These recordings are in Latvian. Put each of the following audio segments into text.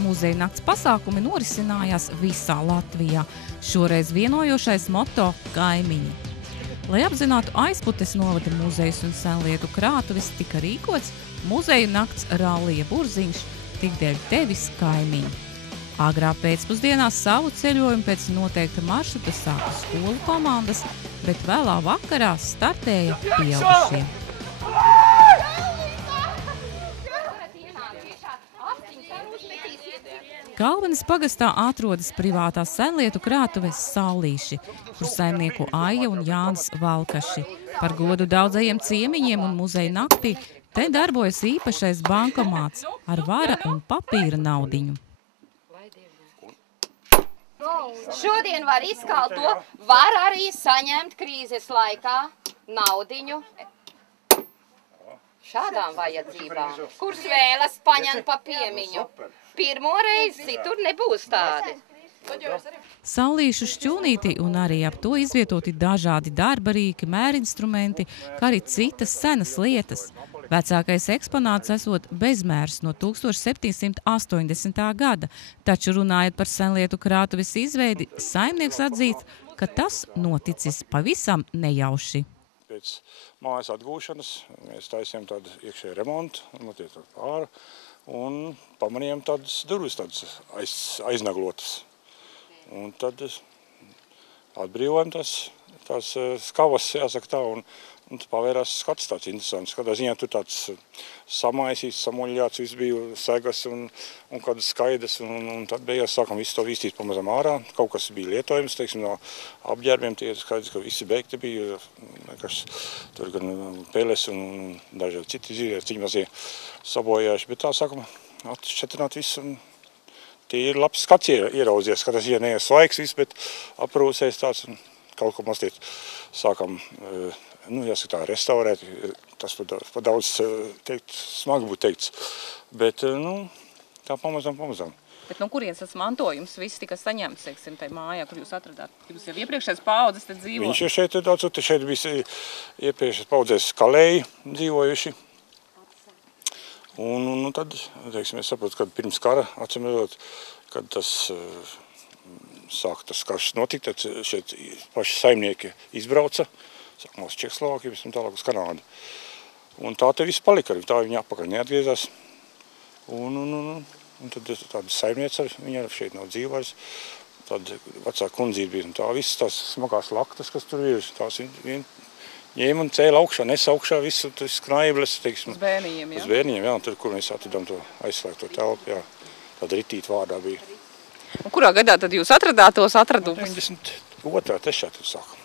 muzeja nakts pasākumi norisinājās visā Latvijā. Šoreiz vienojošais moto – kaimiņi. Lai apzinātu Aizputes novada muzejus un senlietu krātuves, tika rīkots muzeju nakts rallija Burziņš, tikdēļ tevis kaimiņi. Agrā pēcpusdienā savu ceļojumu pēc noteikta maršruta sāka skolu komandas, bet vēlā vakarā startēja pieaugušie. Galvenes pagastā atrodas privātās senlietu krātuves Saulīši, kur saimnieku Aija un Jānis Valkaši. Par godu daudzajiem ciemiņiem un muzeja naktī te darbojas īpašais bankomāts ar vara un papīra naudiņu. Šodien var izkalt to, var arī saņemt krīzes laikā naudiņu. Šādām vajadzībām. Kurs vēlas paņemt pa piemiņu. Pirmo reizi citur nebūs tādi. Saulīšu šķūnīti un arī ap to izvietoti dažādi darba rīki, mērinstrumenti, kā arī citas senas lietas. Vecākais eksponāts esot bezmērs no 1780. gada, taču runājot par senlietu krātuves izveidi, saimnieks atzīst, ka tas noticis pavisam nejauši. Pēc mājas atgūšanas mēs taisījām tādu iekšēju remontu, notiek pāri, un pamanījām tādas durvis, tādas aiznaglotas. Un tad atbrīvojām tās skavas, jāsaka tā, un pavērās skats tāds interesants. Kādā ziņā tur tāds samaisīts, samuļļāts, viss bija segas un kādas skaidras, un tad beigās sākam visu to vīstīt pamazam ārā. Kaut kas bija lietojums, teiksim, no apģērbiem, tie ir skaidrs, ka visi beigti bija, tur gan peles un dažādi citi zīrēs, cik mazie sabojājuši, bet tā sākam atšķetrināt visu, un tie ir labs skats ieraudzies, ka tas neies svaigs viss, bet aprūsēs tāds, un kaut ko mazliet sākam, jāsaka tā, restaurēt, tas pa daudz teikt, smagi būtu teikts, bet, tā pamazām. Bet no kurienes tas mantojums viss tika saņemts, teiksim, tai mājā, kur jūs atradāt? Jūs jau iepriekšējās paudzes te dzīvo? Viņš ir šeit daudz, šeit bija iepriekšējās paudzēs kalēji dzīvojuši. Un tad, teiksim, es saprotu, kad pirms kara, atsimredzot, kad tas sāk tas karš notikt, tad šeit paši saimnieki izbrauca, sākumā uz Čehoslovākiju, un tālāk uz Kanādu. Un tā te viss palika, tā viņa apakaļ neatgriezās. Un tad tāda saimniece, viņa šeit nav dzīvojis, tāda vecā kundzīte bija, un tā visas tās smagās laktas, kas tur ir, tās ņēma un cēla augšā, nesa augšā visu knaibles, teiksim. Uz bērniņiem, jā? Uz bērniņiem, jā, tur, kur mēs atradām to aizslēgto telpu, jā. Tāda Ritīt vārdā bija. Un kurā gadā tad jūs atradāt tos atradumus? 92. trešā tur sākam.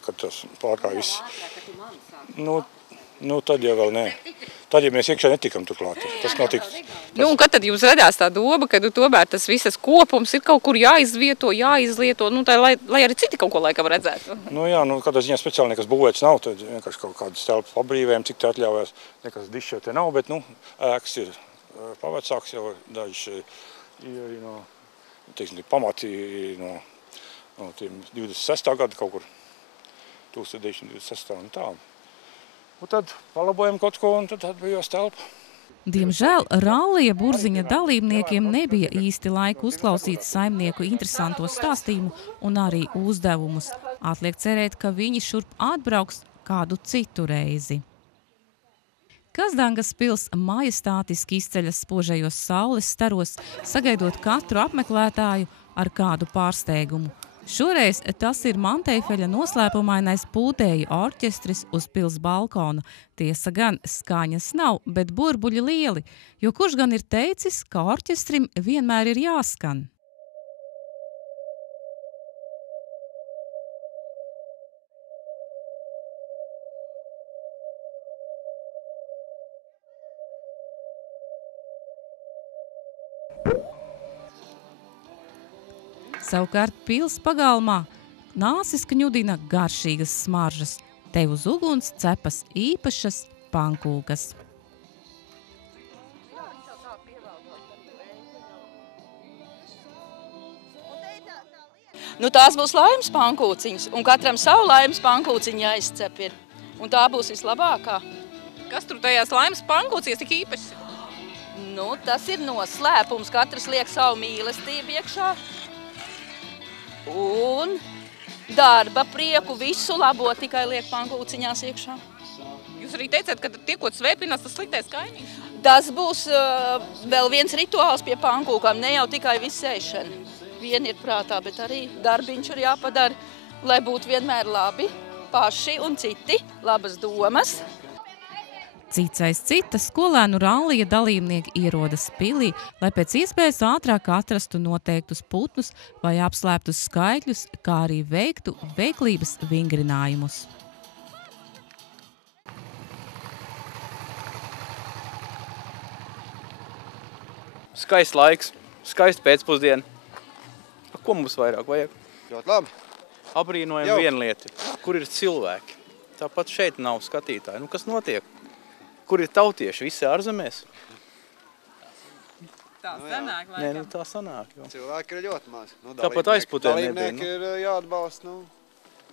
Kad tas pārgāja viss. Tad jau vēl nē. Tad, ja mēs iekšā netikam turklāt, tas notika. Un kad tad jūs redās tā doma, ka tomēr tas visas kopums ir kaut kur jāizvieto, jāizlieto, lai arī citi kaut ko laikam redzētu? Kādā ziņā speciāli nekas būvēts nav, tad vienkārši kaut kādas telpas pabrīvējam, cik te atļaujās, nekas dišs jau te nav, bet, ēkas ir pavecāks jau, daži ir arī no, teiksim, pamati no 26. gada kaut kur, 1926. un tā. Un tad palabojam kaut ko, un tad atbrīvās telpa. Diemžēl rallija Burziņa dalībniekiem nebija īsti laika uzklausīt saimnieku interesanto stāstījumu un arī uzdevumus. Atliek cerēt, ka viņi šurp atbrauks kādu citu reizi. Kazdangas pils majestātiski izceļas spožajos saules staros, sagaidot katru apmeklētāju ar kādu pārsteigumu. Šoreiz tas ir Manteifelja noslēpumainais pūtēju orķestris uz pils balkona. Tiesa gan skaņas nav, bet burbuļi lieli, jo kurš gan ir teicis, ka orķestrim vienmēr ir jāskan? Savukārt pils pagalmā nāsis kņudina garšīgas smaržas. Te uz uguns cepas īpašas pankūkas. Tās būs laimes pankūciņas, un katram savu laimes pankūciņu jāizcep ir. Un tā būs vislabākā. Kas tur tajās laimes pankūcijas tik īpašs? Nu, tas ir noslēpums. Katrs liek savu mīlestību iekšā. Un darba prieku, visu labo tikai liek pankūciņās iekšā. Jūs arī teicāt, ka tiekot svētdienās tas sliktais kaimiņš? Tas būs vēl viens rituāls pie pankūkām, ne jau tikai visēšana. Viena ir prātā, bet arī darbiņš ir jāpadara, lai būtu vienmēr labi paši un citi, labas domas. Cits aiz cita skolēnu rallija dalībnieki ierodas pilī, lai pēc iespējas ātrāk atrastu noteiktus putnus vai apslēptus skaitļus, kā arī veiktu veiklības vingrinājumus. Skaists laiks, skaists pēcpusdiena. Ko mums vairāk vajag? Ļoti labi. Abrīnojam vienu lietu. Kur ir cilvēki? Tāpat šeit nav skatītāji. Nu, kas notiek? Kur ir tautieši? Visi ārzemēs? Tā sanāk, laikam. Nē, nu tā sanāk. Jo. Cilvēki ir ļoti maz. Nu, Tāpat aizputē nebija. Dalībnieki ir jāatbalsta.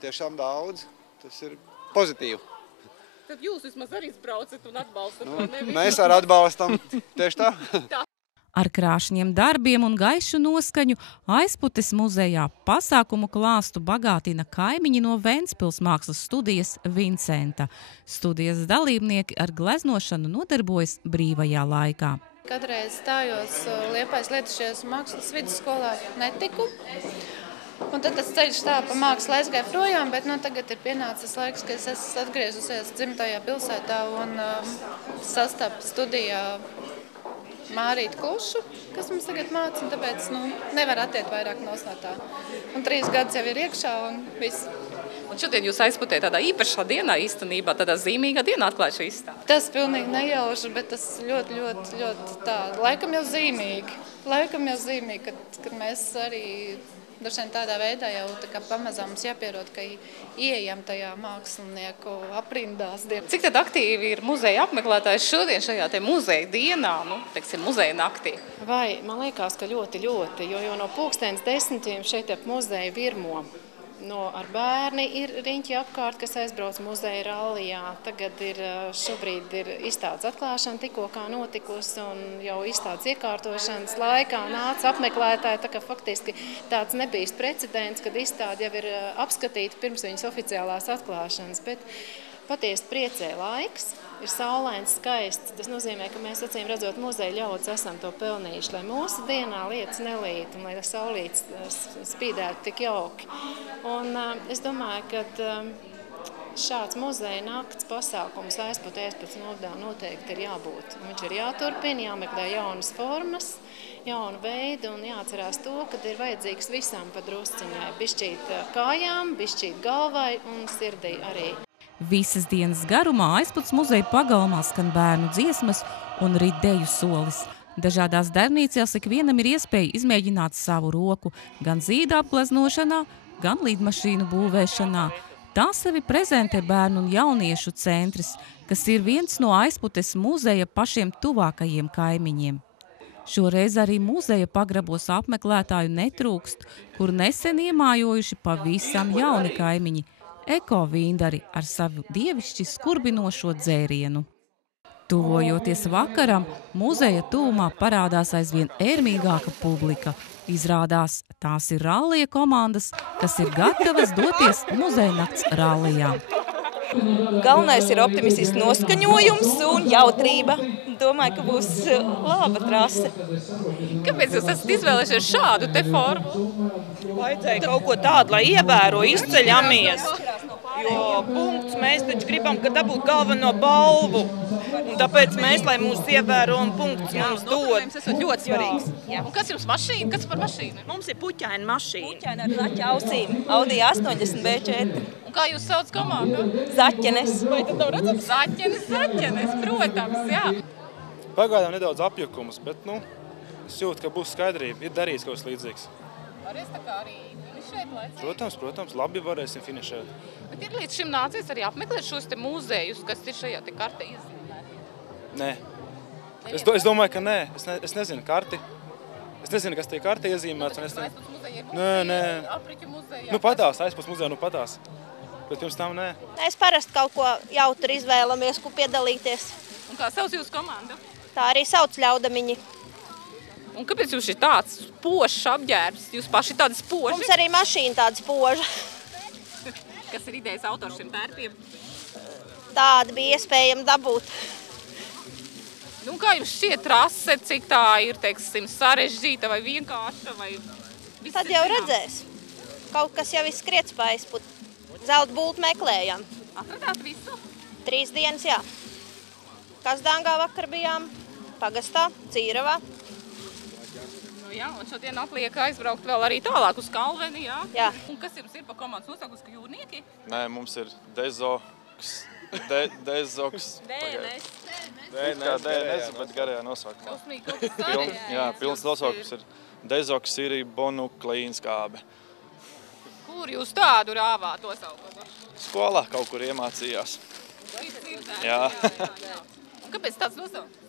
Tiešām daudz. Tas ir pozitīvi. Tad jūs vismaz arī braucat un atbalstat, vai ne? Mēs arī atbalstam. Tieši tā. Ar krāšņiem darbiem un gaišu noskaņu Aizputes muzejā pasākumu klāstu bagātina kaimiņi no Ventspils mākslas studijas Vincenta. Studijas dalībnieki ar gleznošanu nodarbojas brīvajā laikā. Kadreiz stājos Liepājas Lietušķijas mākslas vidusskolā netiku. Un tad tas ceļš tā pa mākslu aizgāja projām, bet tagad ir pienācis laiks, ka es esmu atgriezusies dzimtajā pilsētā un sastapu studijā Mārīti Klušu, kas mums tagad māca, un tāpēc nevar attiet vairāk no tā. Un 3 gadus jau ir iekšā un viss. Un šodien jūs Aizputē tādā īpašā dienā īstenībā, tādā zīmīgā dienā atklāja šo izstādi. Tas pilnīgi nejauši, bet tas ļoti tā, laikam jau zīmīgi. Laikam jau zīmīgi, kad mēs arī dažiem tādā veidā jau pamazām mums jāpierod, ka ieejam tajā mākslinieku aprindās. Cik tad aktīvi ir muzeja apmeklētājs šodien šajā te muzeja dienā, muzeja naktī? Vai, man liekas, ka ļoti, jo no 10:00 šeit ap muzeju virmo. Ar bērni ir riņķi apkārt, kas aizbrauc muzeja rallijā. Tagad šobrīd ir izstādes atklāšana tikko kā notikusi un jau izstādes iekārtošanas laikā nāca apmeklētāji. Tā kā faktiski tāds nebijis precedents, kad izstāde jau ir apskatīta pirms viņas oficiālās atklāšanas. Bet patiesi priecē laiks, ir saulains, skaists. Tas nozīmē, ka mēs acīm redzot muzeja ļaudis esam to pelnījuši, lai mūsu dienā lietas nelīt un lai saulītes spīdētu tik jauki. Un es domāju, ka šāds muzeja nakts pasākums Aizputē novadā noteikti ir jābūt. Viņš ir jāturpina, jāmeklē jaunas formas, jaunu veidu un jāatcerās to, ka ir vajadzīgs visām pa drusciņai. Bišķīt kājām, bišķīt galvai un sirdī arī. Visas dienas garumā Aizputes muzeja pagalmā skan bērnu dziesmas un rit deju solis. Dažādās darbnīcās ikvienam ir iespēja izmēģināt savu roku gan zīda apgleznošanā, gan lidmašīnu būvēšanā. Tā sevi prezentē bērnu un jauniešu centrs, kas ir viens no Aizputes muzeja pašiem tuvākajiem kaimiņiem. Šoreiz arī muzeja pagrabos apmeklētāju netrūkst, kur nesen iemājojuši pavisam jauni kaimiņi – ekovīndari ar savu dievišķi skurbinošo dzērienu. Tuvojoties vakaram, muzeja tūmā parādās aizvien ērmīgāka publika. Izrādās, tās ir rallija komandas, kas ir gatavas doties muzeja nakts rallijā. Galvenais ir optimistisks noskaņojums un jautrība. Domāju, ka būs laba trase. Kāpēc jūs esat izvēlējušies šādu te formu? Vajadzēja kaut ko tādu, lai ievēro, izceļamies. Jo punkts mēs taču gribam, ka dabūt galveno balvu. Un tāpēc mēs, lai mūs ievēro un punkts mums dod. Tas ir ļoti svarīgs. Un kas jums mašīna? Kas par mašīnu? Mums ir puķaina mašīna. Puķaina ar zaķa ausīm. Audi 80 B4. Un kā jūs sauc komandu? Zaķenes. Vai tad nav redzams? Zaķenes, protams, jā. Pagaidām nedaudz apjukums, bet, es jūtu, ka būs skaidrība. Ir darīts kaut kas līdzīgs. Varēs tā kā arī finišēt laicīgi? Protams, labi varēsim finišēt. Bet ir līdz šim nācies arī apmeklēt šos te muzejus, kas ir šajā te kartē iezīmēti? Nē. Es domāju, ka nē. Es nezinu karti. Es nezinu, kas tie kartē iezīmēts. Aizputes muzeja ir muzeja, apriķu muzeja. Patās, Aizputes muzeja, patās. Bet pirms tam nē. Mēs parasti kaut ko jautru izvēlamies, ko piedalīties. Un kā sauc jūsu komandu? Tā arī sauc ļaudamiņi. Un kāpēc jums ir tāds spožs apģērbs? Jūs paši tādi spoži? Mums arī mašīna tāda spoža. Kas ir idejas autors šiem tērpiem? Tāda bija iespējama dabūt. Nu, kā jums šķiet trase, cik tā ir, teiksim, sarežģīta vai vienkārša? Vai tad jau redzēs. Kaut kas jau izskriet spējas. Zelta bultu meklējam. Atradāt visu? 3 dienas, jā. Kazdāngā vakar bijām, Pagastā, Cīravā. Nu jā, un šodien atliek aizbraukt vēl arī tālāk uz Kalveni, jā? Jā. Un kas jums ir pa komandas nosaukums, ka jūrnieki? Nē, mums ir Dezoks. DNS, bet garajā nosaukumā. Jā, pilns nosaukums ir Dezoks ribonukleinskābe. Kur jūs tādu rāvāt nosaukumu? Skolā kaut kur iemācījās. Jā. Un kāpēc tāds nosaukums?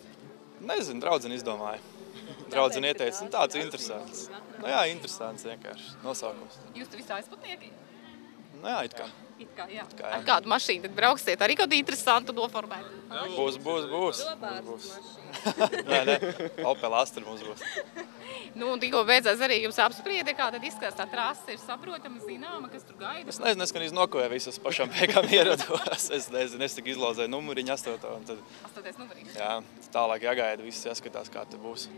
Nezinu, draudzene izdomāja. Draudzene ieteica, tāds interesants. Nu jā, interesants vienkārši nosaukums. Jūs te visi aizputnieki? Nu jā, it kā. Jā. Ar kādu mašīnu tad brauksiet? Arī kaut interesantu noformēt? Būs. Nē, Opel Astra mums būs. Nu, un tikko beidzās arī jums apspriede, kā tad izskatās tā trase, ir saprotama, zināma, kas tur gaida? Es nezinu, es gan iznokoju visas pašām beigām ierados. Es nezinu, es tik izlozēju numuriņu 8. un tad... 8. numuriņš? Jā, tālāk jāgaida, viss jāskatās, kā te būs.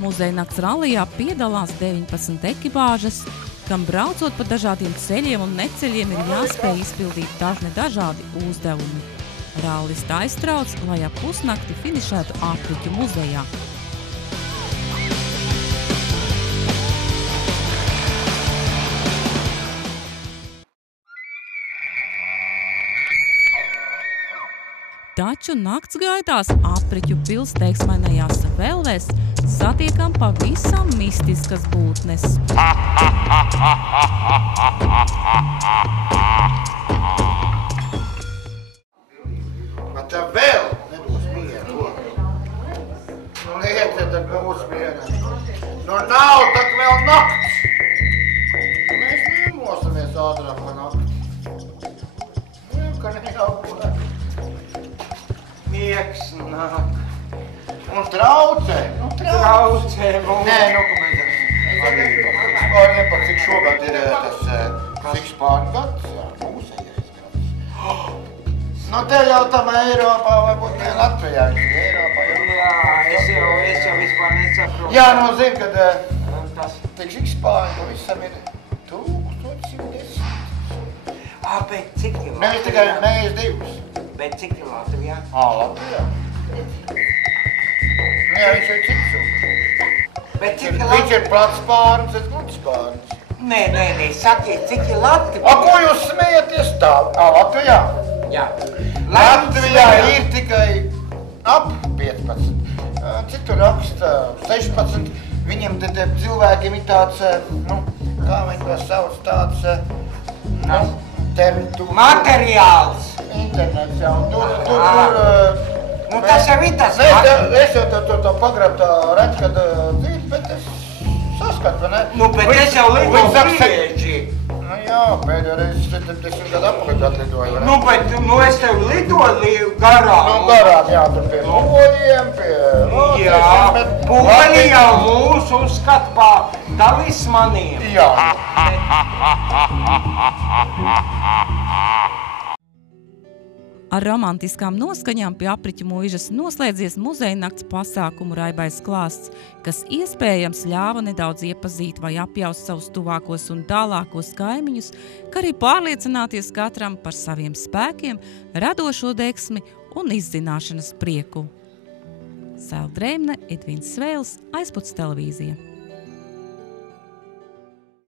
Muzejnakts rallijā piedalās 19 ekipāžas, kam braucot pa dažādiem ceļiem un neceļiem ir jāspēj izpildīt dažni dažādi uzdevumi. Rallisti aiztrauc, lai ap pusnakti finišētu Apriķu muzejā. Taču nakts gaitās Apriķu pils teiksmainajās velvēs satiekam pavisam mistiskas būtnes. Bet tā vēl nebūs mieru. Nu, lieta, tad būs mieru. Nu, nav, tad vēl nakts. Mēs nemosamies ātrāk pa nakti. Nu, ka nejaukot. Miegs nāk. Un traucē. Traucē mums. Nē, nu, ko mēs spārņiem par cik šogad ir tas cik spārņu gads, jā, mūsējais gads. Nu, te jau tam Eiropā, varbūt ne Latvijā, Eiropā jau. Jā, es jau vispār nesaprotu. Jā, nu, zin, kad cik spārņu visam ir 1110. Bet cik ir Latvijā? Nevis tikai mēs divus. Bet cik ir Latvijā? Latvijā. Jā, viņš ir cits. Bet cik ir Latvijā? Viņš ir plats spārns, es gludz spārns. Nē, sakiet, cik ir Latvijā? Ko jūs smejaties tā? Latvijā? Jā. Latvijā ir tikai ap 15. Citur raksta 16. Viņam te cilvēkiem ir tāds, nu, kā viņi to sauc, tāds, materiāls. Internets, jā, un tur... Nu, tas jau ir tas Es jau to pagrabtā redzu, kad dzīvi, bet es saskatu, vai ne? Nu, bet es jau lido brieži. Nu jā, pēdējo reizi 70 gadu apakaļ atlidoju, vai ne? Nu, bet es tev lidoju garām. Nu, garām, jā, tur pie poļiem, pie vāciešiem, jā, poļi jau mūs uzskat pa talismaniem. Jā. Ar romantiskām noskaņām pie Apriķu mūžas noslēdzies muzejnakts pasākumu raibais klāsts, kas iespējams ļāva nedaudz iepazīt vai apjaust savus tuvākos un tālākos kaimiņus, kā arī pārliecināties katram par saviem spēkiem, radošo deksmi un izzināšanas prieku. Sēl Dreimne, Edvīns Svēls, Aizputs televīzija.